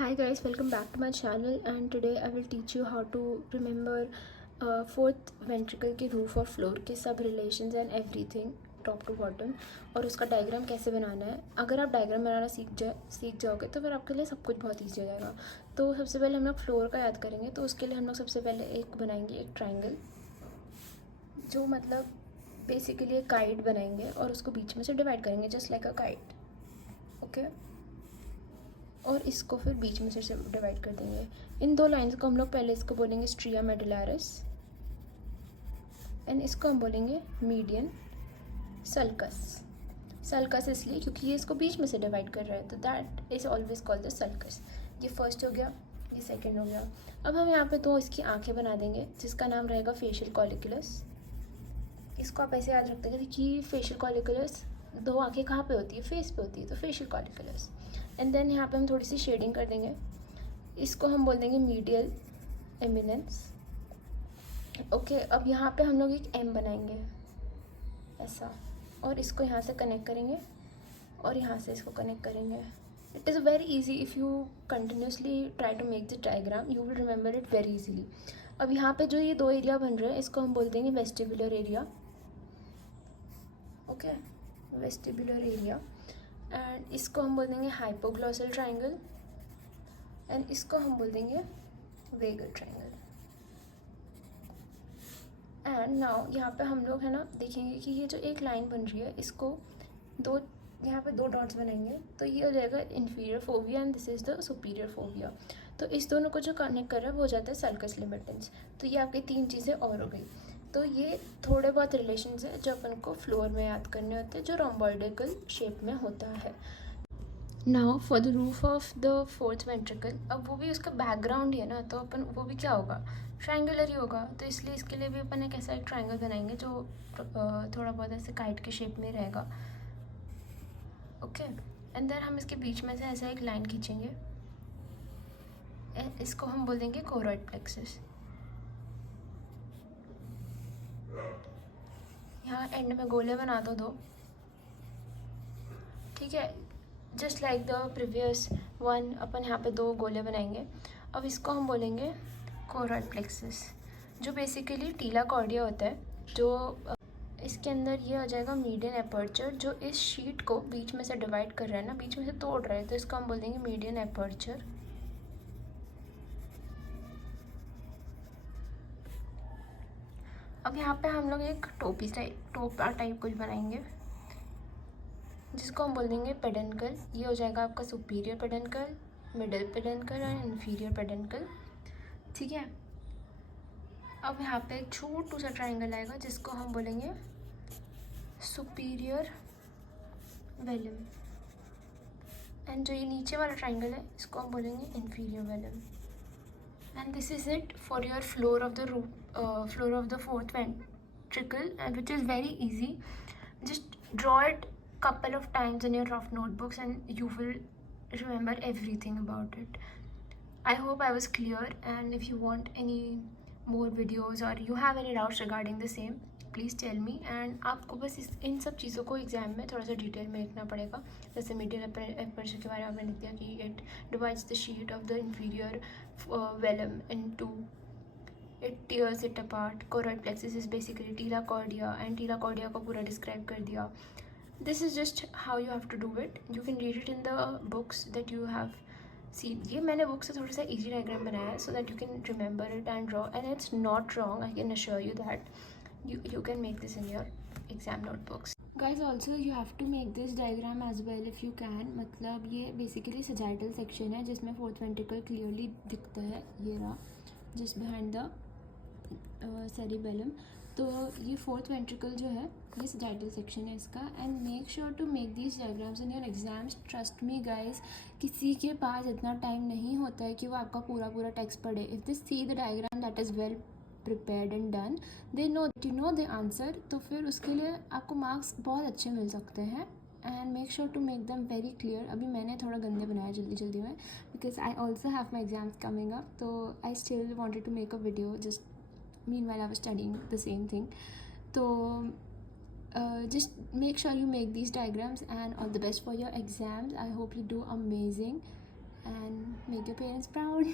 Hi guys, welcome back to my channel and today I will teach you how to remember fourth ventricle के roof और floor के सब relations and everything top to bottom और उसका diagram कैसे बनाना है। अगर आप डायग्राम बनाना सीख जाओगे तो फिर आपके लिए सब कुछ बहुत ईजी हो जाएगा। तो सबसे पहले हम लोग फ्लोर का याद करेंगे, तो उसके लिए हम लोग सबसे पहले एक बनाएंगे एक ट्राइंगल, जो मतलब बेसिकली एक काइट बनाएंगे और उसको बीच में से डिवाइड करेंगे just like a kite. Okay, और इसको फिर बीच में से डिवाइड कर देंगे। इन दो लाइंस को हम लोग पहले इसको बोलेंगे स्ट्रिया मेडुलारिस एंड इसको हम बोलेंगे मीडियन सल्कस। सल्कस इसलिए क्योंकि ये इसको बीच में से डिवाइड कर रहा है, तो that is always called the sulcus. ये फर्स्ट हो गया, ये सेकंड हो गया। अब हम यहाँ पे दो इसकी आंखें बना देंगे जिसका नाम रहेगा फेशियल कॉलिकुलस। इसको आप ऐसे याद रखते हैं कि फेशियल कॉलिकुलस, दो आंखें कहाँ पे होती है, फेस पे होती है, तो फेशियल कॉलिकुलस। एंड देन यहाँ पे हम थोड़ी सी शेडिंग कर देंगे, इसको हम बोल देंगे मीडियल एमिनेंस। ओके, अब यहाँ पे हम लोग एक एम बनाएंगे ऐसा, और इसको यहाँ से कनेक्ट करेंगे और यहाँ से इसको कनेक्ट करेंगे। It is very easy if you continuously try to make this diagram, you will remember it very easily. अब यहाँ पे जो ये दो एरिया बन रहे हैं इसको हम बोल देंगे vestibular area. Okay, vestibular area. And इसको हम बोल देंगे हाइपोग्लॉसल ट्राइंगल एंड इसको हम बोल देंगे वेगल ट्राइंगल। एंड नाउ यहाँ पे हम लोग है ना देखेंगे कि ये जो एक लाइन बन रही है इसको दो, यहाँ पे दो डॉट्स बनाएंगे तो ये हो जाएगा inferior fovea and this is the superior fovea. तो इस दोनों को जो कनेक्ट कर रहा है वो हो जाता है सल्कस लिमिटेंस। तो ये आपकी तीन चीज़ें और हो गई। तो ये थोड़े बहुत रिलेशंस है जो अपन को फ्लोर में याद करने होते हैं, जो रोम्बॉइडिकल शेप में होता है। Now for the roof of the fourth ventricle, अब वो भी उसका बैकग्राउंड ही है ना, तो अपन वो भी क्या होगा, ट्रायंगुलर ही होगा। तो इसलिए इसके लिए भी अपन एक ऐसा एक ट्रायंगल बनाएंगे जो थोड़ा बहुत ऐसे काइट के शेप में रहेगा। ओके, एंड देन हम इसके बीच में से ऐसा एक लाइन खींचेंगे, इसको हम बोल देंगे कोरॉइड प्लेक्सस। यहाँ एंड में गोले बना दो, ठीक है, just like the previous one. अपन यहाँ पे दो गोले बनाएंगे। अब इसको हम बोलेंगे कोरॉइड प्लेक्सस, जो बेसिकली टीला कॉर्डिया होता है, जो इसके अंदर ये हो जाएगा मीडियन एपर्चर, जो इस शीट को बीच में से डिवाइड कर रहा है ना, बीच में से तोड़ रहा है, तो इसको हम बोल देंगे मीडियन एपर्चर। अब यहाँ पे हम लोग एक टोपा टाइप कुछ बनाएंगे जिसको हम बोल देंगे पेडेंकल। ये हो जाएगा आपका सुपीरियर पेडेंकल, मिडिल पेडेंकल और इन्फीरियर पेडेंकल, ठीक है। अब यहाँ पे एक छोटू सा ट्राइंगल आएगा जिसको हम बोलेंगे सुपीरियर वेलम, एंड जो ये नीचे वाला ट्राइंगल है इसको हम बोलेंगे inferior velum. And this is it for your floor of the fourth ventricle, which is very easy. Just draw it couple of times in your rough notebooks and you will remember everything about it. I hope I was clear, and if you want any more videos or you have any doubts regarding the same, please tell me. And आपको बस इन सब चीज़ों को exam में थोड़ा सा detail में लिखना पड़ेगा। जैसे मीडियल एपर्चर के बारे में आपने लिख दिया कि it divides the sheet of the inferior velum into, it tears it apart, choroid plexus is basically tela choroidea, and टीला कॉर्डिया को पूरा डिस्क्राइब कर दिया। This is just how you have to do it. You can read it in the books that you have seen. ये मैंने book से थोड़ा सा ईजी डायग्राम बनाया है so that you can remember it and draw, and it's not wrong. I can assure you that you can make this in your exam notebooks. Guys, also you have to make this diagram as well if you can. मतलब ये basically sagittal section है जिसमें fourth ventricle clearly दिखता है, ये रहा just behind the cerebellum। तो ये fourth ventricle जो है ये sagittal section है इसका। and make sure to make these diagrams in your exams. trust me guys, किसी के पास इतना टाइम नहीं होता है कि वो आपका पूरा टेक्स्ट पढ़े। if they see the diagram that is well prepared and done, they know that you know the answer, तो फिर उसके लिए आपको मार्क्स बहुत अच्छे मिल सकते हैं। And make sure to make them very clear. अभी मैंने थोड़ा गंदे बनाया जल्दी में, because I also have my exams coming up, तो I still wanted to make a video just meanwhile I was studying the same thing. तो just make sure you make these diagrams, and all the best for your exams. I hope you do amazing, and Make your parents proud.